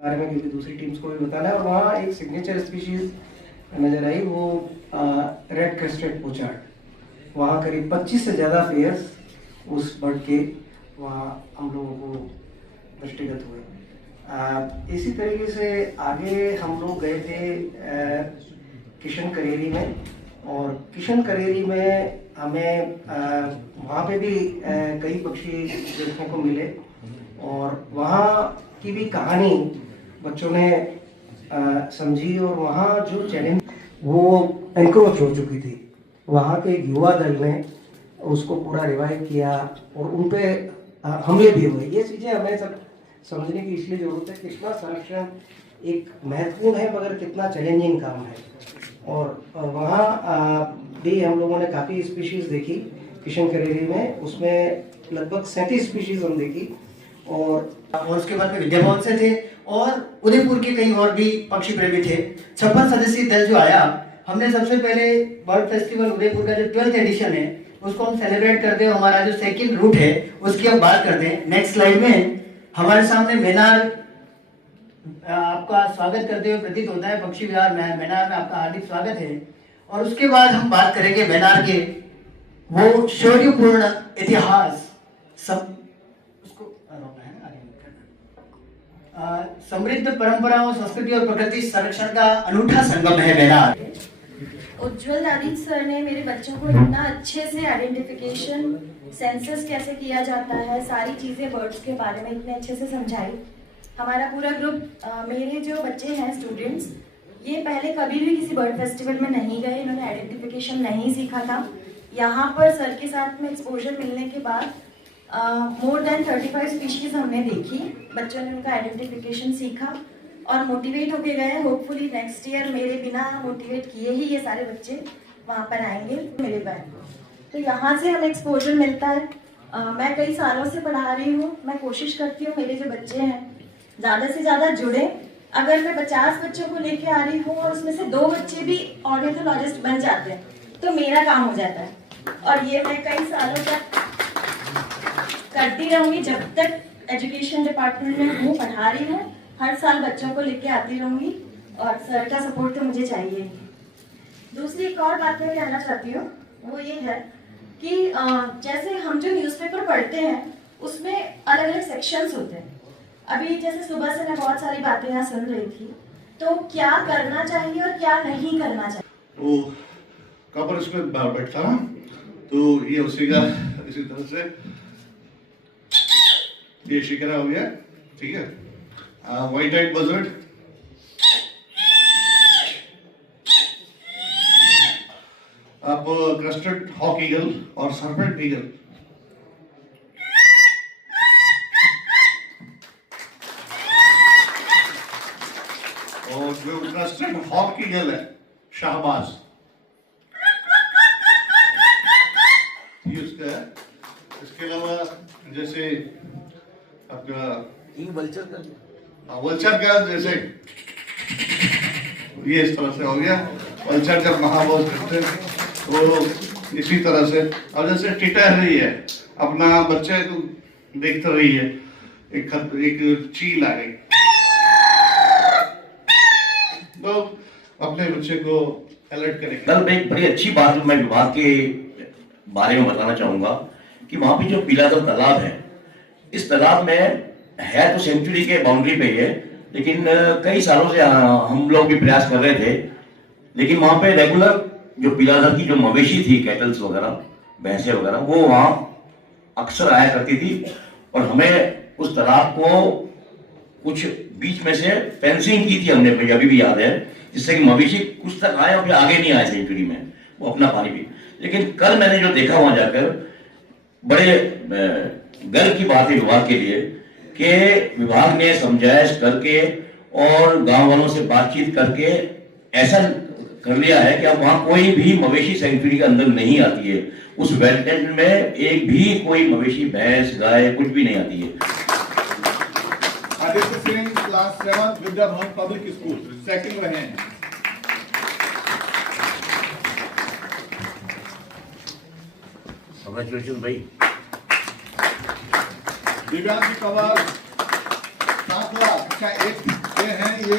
बारे में, क्योंकि दूसरी टीम्स को भी बताना है। और वहाँ एक सिग्नेचर स्पीशीज नजर आई, वो रेड क्रेस्टेड पोचार्ड। वहाँ करीब 25 से ज़्यादा पेयर्स उस बर्ड के वहाँ हम लोगों को दृष्टिगत हुए। इसी तरीके से आगे हम लोग गए थे किशन करेरी में, और किशन करेरी में हमें वहाँ पे भी कई पक्षी देखने को मिले, और वहाँ की भी कहानी बच्चों ने समझी। और वहाँ जो चैलेंज वो एनक्रोच हो चुकी थी, वहाँ के युवा दल ने उसको पूरा रिवाइव किया और उन पे हमले भी हुए। ये चीज़ें हमें सब समझने की इसलिए ज़रूरत है कि कृष्णा संरक्षण एक महत्वपूर्ण है मगर कितना चैलेंजिंग काम है। और वहाँ भी हम लोगों ने काफ़ी स्पीशीज़ देखी किशन करेरी में, उसमें लगभग 37 स्पीशीज़ हम देखी। और उसके बाद में विद्या भवन से थे और उदयपुर के कई और भी पक्षी प्रेमी थे। 56 सदस्यीय दल जो आया, हमने सबसे पहले बर्ड फेस्टिवल उदयपुर का जो 12th एडिशन है उसको हम सेलिब्रेट करते हैं। हमारा जो सेकंड रूट है उसकी हम बात करते हैं। नेक्स्ट स्लाइड में हमारे सामने मैनार आपका स्वागत करते हुए प्रतीत होता है। पक्षी विहार मैनार में आपका हार्दिक स्वागत है। और उसके बाद हम बात करेंगे मैनार के वो शौर्यपूर्ण इतिहास, सब समृद्ध परंपराओं, संस्कृति और प्रकृति संरक्षण का अनूठा संगम है मैनार। उज्जवल आदित्य सर ने मेरे बच्चों को इतना अच्छे से आइडेंटिफिकेशन, सेंसस कैसे किया जाता है, सारी चीज़ें बर्ड्स के बारे में इतने अच्छे से समझाई। हमारा पूरा ग्रुप, मेरे जो बच्चे हैं स्टूडेंट्स, ये पहले कभी भी किसी बर्ड फेस्टिवल में नहीं गए, इन्होंने आइडेंटिफिकेशन नहीं सीखा था। यहाँ पर सर के साथ में एक्सपोजर मिलने के बाद मोर देन 35 स्पीशीज हमने देखी। बच्चों ने उनका आइडेंटिफिकेशन सीखा और मोटिवेट होके गए। होपफुली नेक्स्ट ईयर मेरे बिना मोटिवेट किए ही ये सारे बच्चे वहाँ पर आएंगे मेरे बैंक को। तो यहाँ से हमें एक्सपोजर मिलता है। मैं कई सालों से पढ़ा रही हूँ। मैं कोशिश करती हूँ मेरे जो बच्चे हैं ज़्यादा से ज़्यादा जुड़े। अगर मैं 50 बच्चों को लेके आ रही हूँ और उसमें से 2 बच्चे भी ऑर्निथोलॉजिस्ट बन जाते हैं तो मेरा काम हो जाता है। और ये मैं कई सालों तक करती रहूँगी जब तक एजुकेशन डिपार्टमेंट में हूँ, पढ़ा रही हूँ। हर साल बच्चों को लेके आती रहूँगी और सर का सपोर्ट तो मुझे चाहिए। दूसरी एक और बात मैं कहना चाहती हूँ, वो ये है कि जैसे हम जो न्यूज़पेपर पढ़ते हैं उसमें अलग अलग सेक्शंस होते हैं। अभी जैसे सुबह से मैं बहुत सारी बातें यहाँ सुन रही थी, तो क्या करना चाहिए और क्या नहीं करना चाहिए। वो कबर इसमें बैठता ना, तो ये उसी का इसी तरह से ये शिकरा हो गया, ठीक है। व्हाइट आइड बजर्ड, आप क्रेस्टेड हॉक ईगल और सर्पेंट ईगल, और जो क्रेस्टेड हॉक ईगल है शाहबाज, ये उसका है। इसके अलावा जैसे आपका वल्चर का जैसे ये इस तरह से हो गया। वल्चर जब महाबोध करते हैं तो इसी तरह से। और जैसे टिटा रही है, अपना बच्चे को देखते रही है, एक चील आ गई तो अपने बच्चे को अलर्ट करेंगे। कल एक बड़ी अच्छी बात मैं विभाग के बारे में बताना चाहूंगा कि वहां पे जो पीलादल तालाब है, इस तालाब में है तो सेंचुरी के बाउंड्री पे ही है, लेकिन कई सालों से हम लोग भी प्रयास कर रहे थे। लेकिन वहां पे रेगुलर जो पीलादल की जो मवेशी थी, कैटल्स वगैरह, भैंसे वगैरह, वो वहां अक्सर आया करती थी। और हमें उस तालाब को कुछ बीच में से फेंसिंग की थी हमने, मुझे अभी भी याद है, जिससे कि मवेशी कुछ तक आए और फिर आगे नहीं आए सेंचुरी में, वो अपना पानी पी। लेकिन कल मैंने जो देखा वहां जाकर, बड़े गर्व की बात है विभाग के लिए कि विभाग ने समझाइश करके और गांव वालों से बातचीत करके ऐसा कर लिया है कि अब वहां कोई भी मवेशी सेंचुरी के अंदर नहीं आती है। उस वेटलैंड में एक भी कोई मवेशी, भैंस, गाय कुछ भी नहीं आती है। Aditya Singh class 7 Vidya Bhavan public school second रहे हैं। कांग्रेचुलेशन भाई। दिव्यांशी पवार 7 लाख, अच्छा 1 ये हैं ये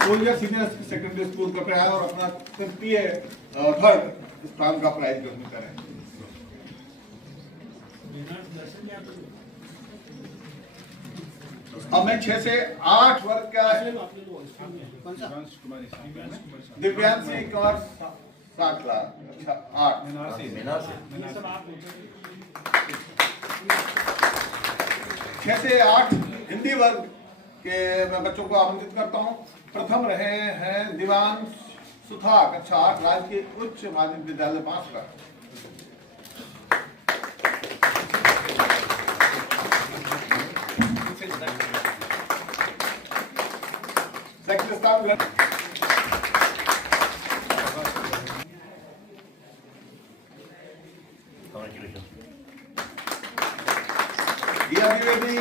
सोल्जर सीनियर सेकेंडरी स्कूल का प्राइज और अपना तृतीय थर्ड स्थान का प्राइज ग्रहण करें। अब मैं 6 से 8 वर्ग का दिव्यांशी कौर साकला, अच्छा 8 6 से 8 हिंदी वर्ग के मैं बच्चों को आमंत्रित करता हूं। प्रथम रहे हैं दीवान सुथा, कक्षा 8, राजकीय उच्च माध्यमिक विद्यालय बांसवाड़ा। सेकंड स्थान दिया द्विवेदी,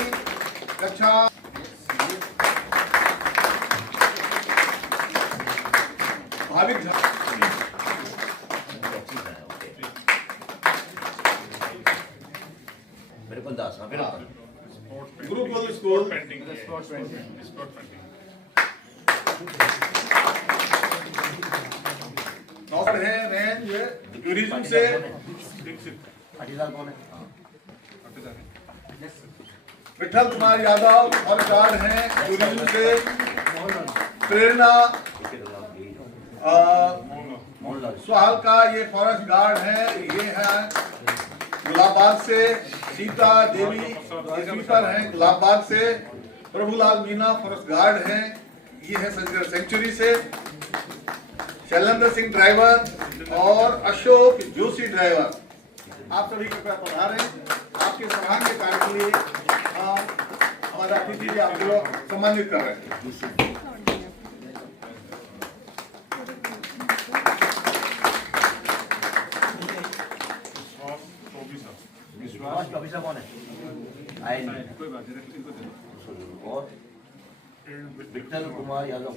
कक्षा भाविक झा, मेरे को 10 गुरुकुल स्कूल नौकड़ है रेंज टूरिज्म से विठल कुमार यादव और कार्ड हैं टूरिज्म से। प्रेरणा सुहाल का ये फॉरेस्ट गार्ड है, ये है गुलाबबाग से। सीता देवी ये स्वीपर हैं गुलाबबाग से। प्रभुलाल मीना फॉरेस्ट गार्ड हैं, ये है संजय सेंचुरी से। शैलेंद्र सिंह ड्राइवर और अशोक जोशी ड्राइवर, आप सभी कृपया पधारें। आपके सम्मान के कार्य के लिए हमारा अतिथि जी आपको सम्मानित कर रहे हैं। विश्वास कौन है? आए नहीं, कोई बात नहीं। और विठल कुमार यादव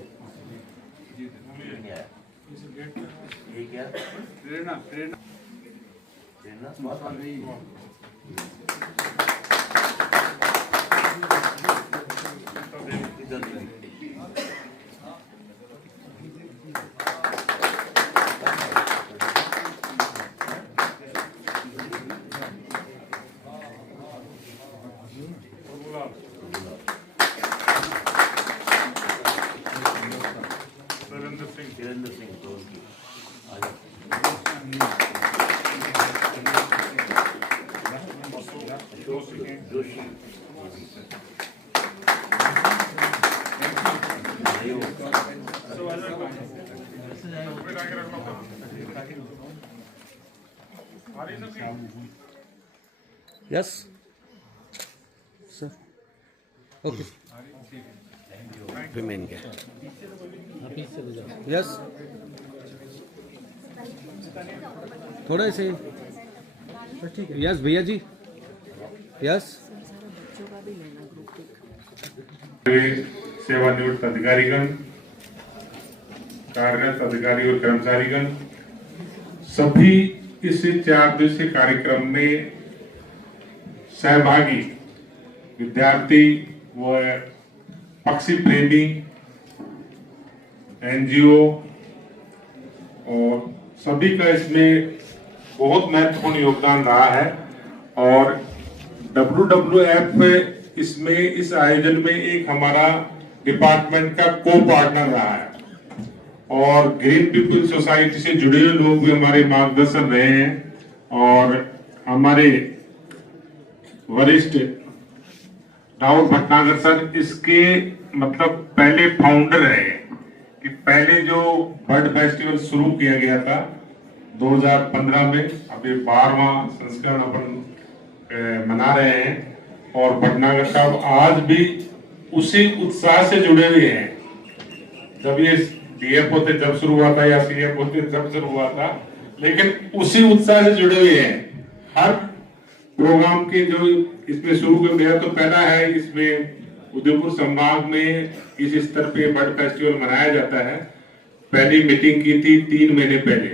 नहीं आया। ये क्या? प्रेरणा वीरेंद्र सिंह तो उनकी Joshi Yes, sir. Okay. Remain here. Yes. थोड़ा ऐसे यस भैया जी यस। सेवानिवृत्त अधिकारीगण, कार्यरत अधिकारी और कर्मचारीगण, सभी इस 4 दिवसीय कार्यक्रम में सहभागी विद्यार्थी व पक्षी प्रेमी, एनजीओ और सभी का इसमें बहुत महत्वपूर्ण योगदान रहा है। और WWF इसमें इस आयोजन में एक हमारा डिपार्टमेंट का को पार्टनर रहा है और ग्रीन पीपल सोसाइटी से जुड़े हुए लोग भी हमारे मार्गदर्शन रहे हैं। और हमारे वरिष्ठ राहुल भटनागर सर इसके मतलब पहले फाउंडर रहे कि पहले जो बर्ड फेस्टिवल शुरू किया गया था 2015 में, अभी 12वां संस्करण अपन मना रहे हैं। और भटनागर साहब आज भी उसी उत्साह से जुड़े हुए हैं। जब ये डीएफ होते जब शुरू हुआ था या सीएफ होते जब शुरू हुआ था, लेकिन उसी उत्साह से जुड़े हुए हैं। हर प्रोग्राम के जो इसमें शुरू कर दिया तो पहला है इसमें उदयपुर संभाग में इस स्तर पे बर्ड फेस्टिवल मनाया जाता है। पहली मीटिंग की थी 3 महीने पहले।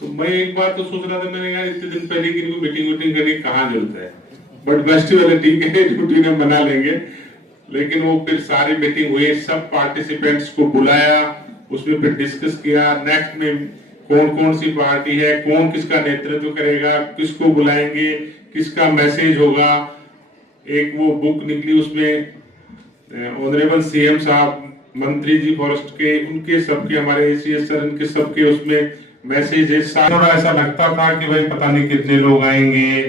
तो मैं एक बार तो सोच रहा था, मैंने कहा इतने दिन पहले की मीटिंग करने की कहाँ जरूरत है, बर्ड फेस्टिवल है ठीक है, छुट्टी में मना लेंगे। लेकिन वो फिर सारी मीटिंग हुई, सब पार्टिसिपेंट्स को बुलाया, उसमें फिर डिस्कस किया नेक्स्ट में कौन कौन सी पार्टी है, कौन किसका नेतृत्व करेगा, किसको बुलाएंगे, किसका मैसेज होगा। एक वो बुक निकली, उसमें ऑनरेबल सीएम साहब, मंत्री जी फॉरेस्ट के, उनके सबके, हमारे एसीएस सर, इनके सबके उसमें मैसेज है। थोड़ा ऐसा लगता था कि भाई पता नहीं कितने लोग आएंगे,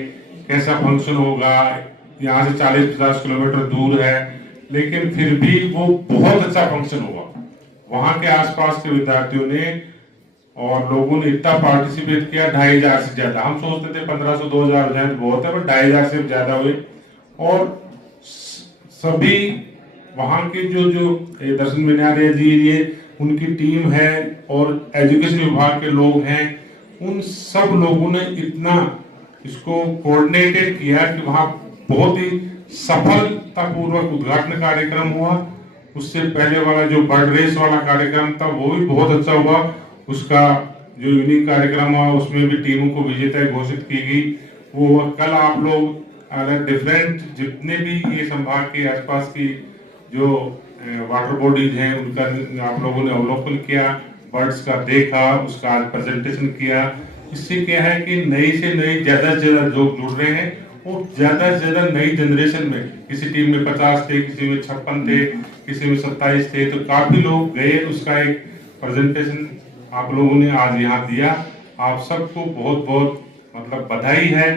कैसा फंक्शन होगा, यहाँ से 40-50 किलोमीटर दूर है, लेकिन फिर भी वो बहुत अच्छा फंक्शन हुआ। वहां के आसपास के विद्यार्थियों ने और लोगों ने इतना पार्टिसिपेट किया, 2500 से ज्यादा। हम सोचते थे 1500-2000 हो जाए तो बहुत है, पर 2500 से ज्यादा हुए। और सभी वहां के जो दर्शन मिनारे जी, ये उनकी टीम है और एजुकेशन विभाग के लोग हैं, उन सब लोगों ने इतना इसको कोऑर्डिनेटेड किया कि वहां बहुत ही सफलतापूर्वक उद्घाटन कार्यक्रम हुआ। उससे पहले वाला जो बर्ड रेस वाला कार्यक्रम था वो भी बहुत अच्छा हुआ। उसका जो यूनिक कार्यक्रम हुआ उसमें भी टीमों को विजेता घोषित की गई। वो कल आप लोग अगर डिफरेंट जितने भी ये संभाग के आसपास की जो वाटर बॉडीज हैं उनका आप लोगों ने अवलोकन किया, बर्ड्स का देखा, उसका आज प्रेजेंटेशन किया। इससे क्या है कि नई से नई ज्यादा से ज्यादा लोग जुड़ रहे हैं और ज्यादा से ज्यादा नई जनरेशन में, किसी टीम में 50 थे, किसी में 56 थे, किसी में 27 थे, तो काफी लोग गए। उसका एक प्रेजेंटेशन आप लोगों ने आज यहाँ दिया। आप सबको बहुत बहुत मतलब बधाई है।